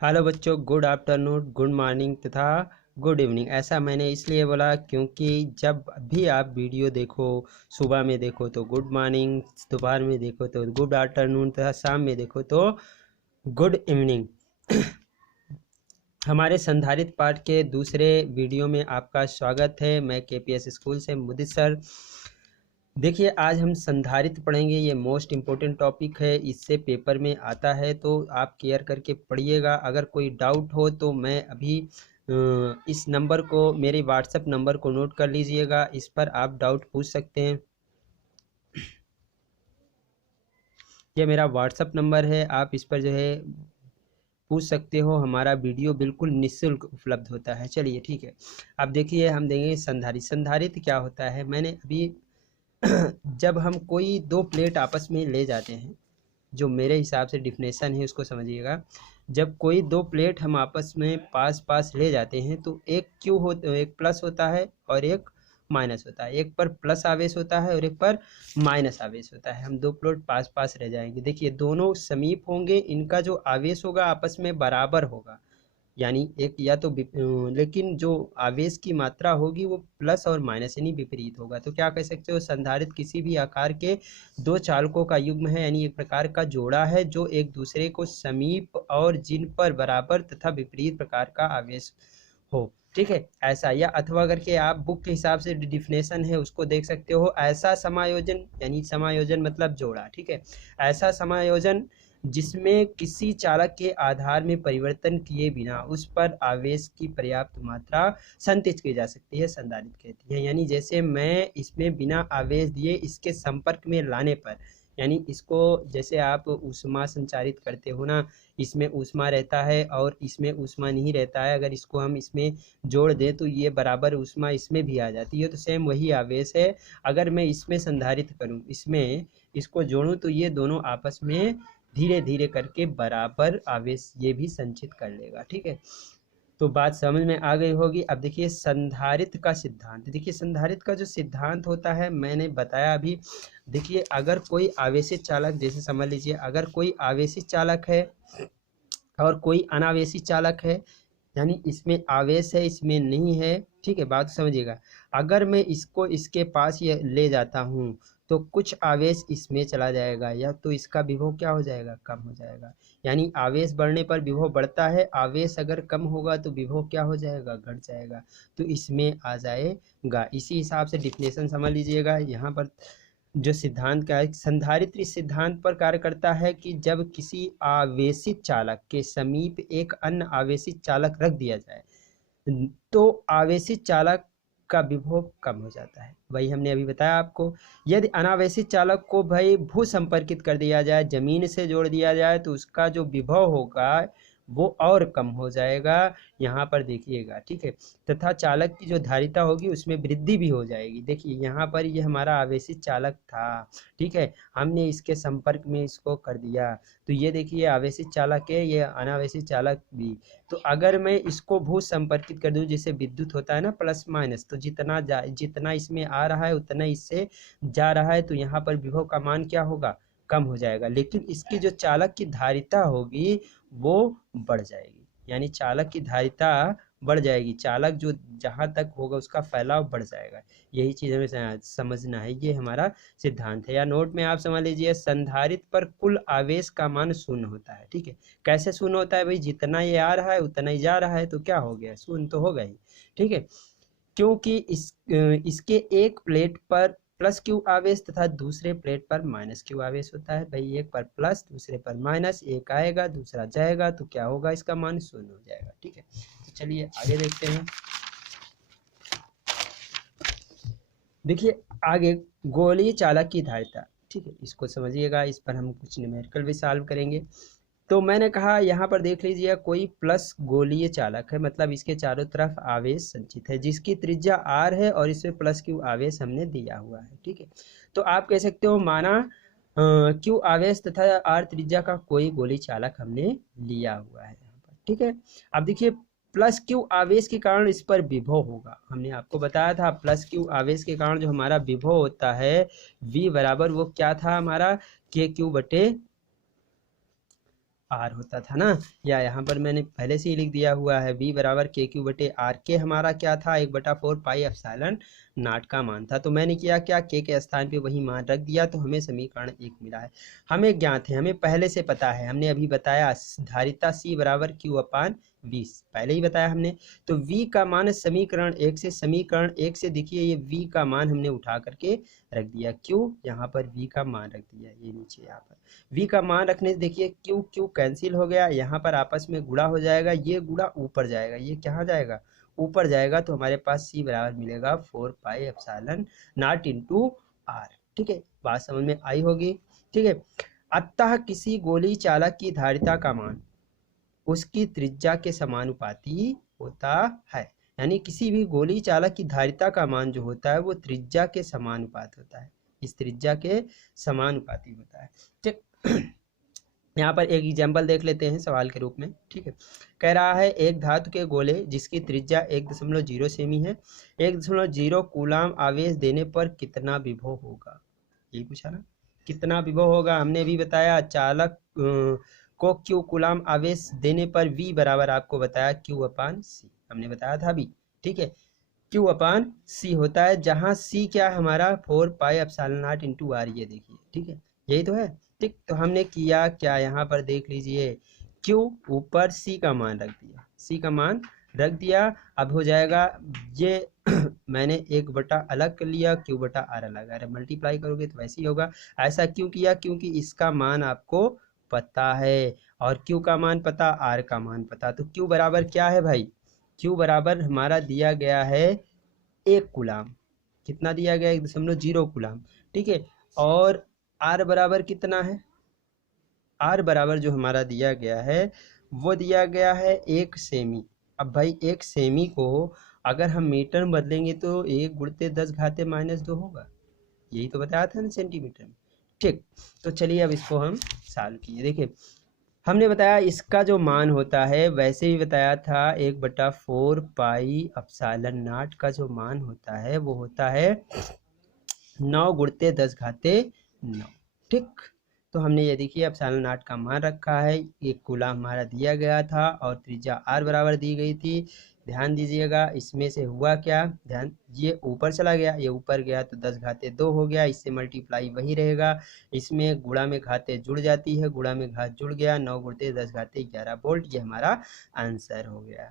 Hello बच्चों, good afternoon, good morning तथा good evening. ऐसा मैंने इसलिए बोला क्योंकि जब भी आप वीडियो देखो, सुबह में देखो तो गुड मॉर्निंग, दोपहर में देखो तो गुड आफ्टरनून तथा शाम में देखो तो गुड इवनिंग। हमारे संधारित पाठ के दूसरे वीडियो में आपका स्वागत है। मैं केपीएस स्कूल से मुदित सर। देखिए, आज हम संधारित्र पढ़ेंगे। ये मोस्ट इम्पोर्टेंट टॉपिक है, इससे पेपर में आता है, तो आप केयर करके पढ़िएगा। अगर कोई डाउट हो तो मैं अभी इस नंबर को, मेरे व्हाट्सएप नंबर को नोट कर लीजिएगा, इस पर आप डाउट पूछ सकते हैं। ये मेरा व्हाट्सएप नंबर है, आप इस पर जो है पूछ सकते हो। हमारा वीडियो बिल्कुल निःशुल्क उपलब्ध होता है। चलिए ठीक है, अब देखिए हम देंगे संधारित्र। संधारित्र क्या होता है, मैंने अभी जब हम कोई दो प्लेट आपस में ले जाते हैं, जो मेरे हिसाब से डिफिनेशन है उसको समझिएगा। जब कोई दो प्लेट हम आपस में पास पास ले जाते हैं तो एक क्यू हो, एक प्लस होता है और एक माइनस होता है। एक पर प्लस आवेश होता है और एक पर माइनस आवेश होता है। हम दो प्लेट पास पास रह जाएंगे, देखिए दोनों समीप होंगे, इनका जो आवेश होगा आपस में बराबर होगा, यानी एक या तो लेकिन जो आवेश की मात्रा होगी वो प्लस और माइनस यानी विपरीत होगा। तो क्या कह सकते हो, संधारित्र किसी भी आकार के दो चालकों का युग्म है, यानी एक प्रकार का जोड़ा है जो एक दूसरे को समीप और जिन पर बराबर तथा विपरीत प्रकार का आवेश हो। ठीक है, ऐसा या अथवा करके आप बुक के हिसाब से डिफिनेशन है उसको देख सकते हो। ऐसा समायोजन, यानी समायोजन मतलब जोड़ा। ठीक है, ऐसा समायोजन जिसमें किसी चालक के आधार में परिवर्तन किए बिना उस पर आवेश की पर्याप्त मात्रा संचित की जा सकती है, संधारित्र कहती है। यानी जैसे मैं इसमें बिना आवेश दिए इसके संपर्क में लाने पर, यानी इसको जैसे आप ऊष्मा संचारित करते हो ना, इसमें ऊष्मा रहता है और इसमें ऊष्मा नहीं रहता है, अगर इसको हम इसमें जोड़ दें तो ये बराबर ऊष्मा इसमें भी आ जाती है। तो सेम वही आवेश है, अगर मैं इसमें संधारित्र करूं, इसमें इसको जोड़ूं तो ये दोनों आपस में धीरे धीरे करके बराबर आवेश ये भी संचित कर लेगा। ठीक है, तो बात समझ में आ गई होगी। अब देखिए संधारित्र का सिद्धांत। देखिए संधारित्र का जो सिद्धांत होता है मैंने बताया अभी। देखिए अगर कोई आवेशित चालक, जैसे समझ लीजिए अगर कोई आवेशित चालक है और कोई अनावेशित चालक है, यानी इसमें आवेश है इसमें नहीं है। ठीक है, बात समझिएगा। अगर मैं इसको इसके पास ये ले जाता हूँ तो कुछ आवेश इसमें चला जाएगा, या तो इसका विभव क्या हो जाएगा, कम हो जाएगा। यानी आवेश बढ़ने पर विभव बढ़ता है, आवेश अगर कम होगा तो विभव क्या हो जाएगा, घट जाएगा। तो इसमें आ जाएगा। इसी हिसाब से डिफिनेशन समझ लीजिएगा। यहाँ पर जो सिद्धांत का है, संधारित्र इस सिद्धांत पर कार्य करता है कि जब किसी आवेशित चालक के समीप एक अन्य आवेशित चालक रख दिया जाए तो आवेशित चालक का विभव कम हो जाता है। वही हमने अभी बताया आपको। यदि अनावेशित चालक को भाई भू संपर्कित कर दिया जाए, जमीन से जोड़ दिया जाए, तो उसका जो विभव होगा वो और कम हो जाएगा। यहाँ पर देखिएगा। ठीक है, तथा चालक की जो धारिता होगी उसमें वृद्धि भी हो जाएगी। देखिए यहाँ पर ये हमारा आवेशित चालक था, ठीक है, हमने इसके संपर्क में इसको कर दिया तो ये देखिए आवेशित चालक है, ये अनावेशित चालक भी। तो अगर मैं इसको भू संपर्कित कर दूं, जैसे विद्युत होता है ना प्लस माइनस, तो जितना इसमें आ रहा है उतना इससे जा रहा है, तो यहाँ पर विभव का मान क्या होगा, कम हो जाएगा। लेकिन इसकी जो चालक की धारिता होगी वो बढ़ जाएगी, यानी चालक की धारिता बढ़ जाएगी। चालक जो जहाँ तक होगा उसका फैलाव बढ़ जाएगा। यही चीज़ हमें समझना है, ये हमारा सिद्धांत है। या नोट में आप समझ लीजिए, संधारित्र पर कुल आवेश का मान शून्य होता है। ठीक है, कैसे शून्य होता है भाई, जितना ये आ रहा है उतना ही जा रहा है, तो क्या हो गया, शून्य तो होगा ही। ठीक है, क्योंकि इसके एक प्लेट पर प्लस क्यू आवेश तथा दूसरे प्लेट पर माइनस क्यू आवेश होता है। भाई एक पर प्लस दूसरे पर माइनस, एक आएगा दूसरा जाएगा, तो क्या होगा, इसका मान शून्य हो जाएगा। ठीक है, तो चलिए आगे देखते हैं। देखिए आगे गोलीय चालक की धारिता। ठीक है, इसको समझिएगा, इस पर हम कुछ न्यूमेरिकल भी सॉल्व करेंगे। तो मैंने कहा यहाँ पर देख लीजिए, कोई प्लस गोलीय चालक है, मतलब इसके चारों तरफ आवेश संचित है, जिसकी त्रिज्या r है और इसमें प्लस क्यू आवेश हमने दिया हुआ है। ठीक है, तो आप कह सकते हो माना क्यू आवेश तथा r त्रिज्या का कोई गोलीय चालक हमने लिया हुआ है यहाँ पर। ठीक है, अब देखिए प्लस क्यू आवेश के कारण इस पर विभव होगा। हमने आपको बताया था प्लस क्यू आवेश के कारण जो हमारा विभव होता है v बराबर वो क्या था हमारा, के क्यू बटे आर होता था ना, या यहाँ पर मैंने पहले से ही लिख दिया हुआ है v बराबर के क्यू बटे आर। के हमारा क्या था, 1/4 पाई एप्सिलॉन नॉट का मान था। तो मैंने किया क्या, के स्थान पे वही मान रख दिया, तो हमें समीकरण 1 मिला है। हमें ज्ञात है, हमें पहले से पता है, हमने अभी बताया धारिता c बराबर क्यू अपान 20, पहले ही बताया हमने। तो v का मान समीकरण 1 से, समीकरण 1 से देखिए ये v का मान हमने उठा करके रख दिया, क्यों यहाँ पर v का मान रख दिया, ये नीचे यहाँ पर v का मान रखने से देखिए क्यू क्यू कैंसिल हो गया, यहाँ पर आपस में गुणा हो जाएगा, ये गुणा ऊपर जाएगा, ये कहाँ जाएगा, ऊपर जाएगा, तो हमारे पास c बराबर मिलेगा 4 pi epsilon naught into R. ठीक है, बात समझ में आई होगी। ठीक है, अतः किसी गोली चालक की धारिता का मान उसकी त्रिज्या के समानुपाती होता है। यानी किसी भी गोली चालक की धारिता का मान जो होता है वो त्रिज्या के समानुपात होता है, इस त्रिज्या के समानुपाती होता है। ठीक, यहाँ पर एक एग्जाम्पल देख लेते हैं सवाल के रूप में। ठीक है, कह रहा है एक धातु के गोले जिसकी त्रिज्या 1.0 सेमी है, 1.0 कूलाम आवेश देने पर कितना विभव होगा, यही पूछा ना, कितना विभव होगा। हमने भी बताया चालक को क्यू कूलाम आवेश देने पर v बराबर आपको बताया क्यू अपान सी, हमने बताया था भी। ठीक है, क्यू अपान सी होता है, जहां सी क्या हमारा 4 pi epsilon naught into R, ये देखिए। ठीक है, यही तो है। ठीक, तो हमने किया क्या, यहाँ पर देख लीजिए, क्यू ऊपर सी का मान रख दिया, सी का मान रख दिया, अब हो जाएगा ये मैंने 1 बटा अलग कर लिया, क्यू बटा आर अलग, अरे मल्टीप्लाई करोगे तो वैसे ही होगा। ऐसा क्यों किया, क्योंकि इसका मान आपको पता है, और क्यू का मान पता, आर का मान पता, तो क्यू बराबर क्या है भाई, क्यू बराबर हमारा दिया गया है 1 कूलाम, कितना दिया गया, 1.0 कूलाम। ठीक है, और आर बराबर कितना है, आर बराबर जो हमारा दिया गया है वो दिया गया है 1 सेमी। अब भाई 1 सेमी को अगर हम मीटर में बदलेंगे तो 1 × 10⁻² होगा, यही तो बताया था ना सेंटीमीटर में। ठीक, तो चलिए अब इसको हम सॉल्व किए। देखिए हमने बताया इसका जो मान होता है, वैसे ही बताया था 1/4 पाई एप्सिलॉन नॉट का जो मान होता है वो होता है 9 × 10⁻⁹। ठीक, तो हमने ये देखिए एप्सिलॉन नॉट का मान रखा है, एक कूलाम हमारा दिया गया था और त्रिज्या आर बराबर दी गई थी। ध्यान दीजिएगा, इसमें से हुआ क्या, ध्यान, ये ऊपर चला गया, ये ऊपर गया तो 10⁻² हो गया, इससे मल्टीप्लाई वही रहेगा, इसमें गुणा में घातें जुड़ जाती है, गुणा में घात जुड़ गया, 9 × 10⁻11 वोल्ट, ये हमारा आंसर हो गया।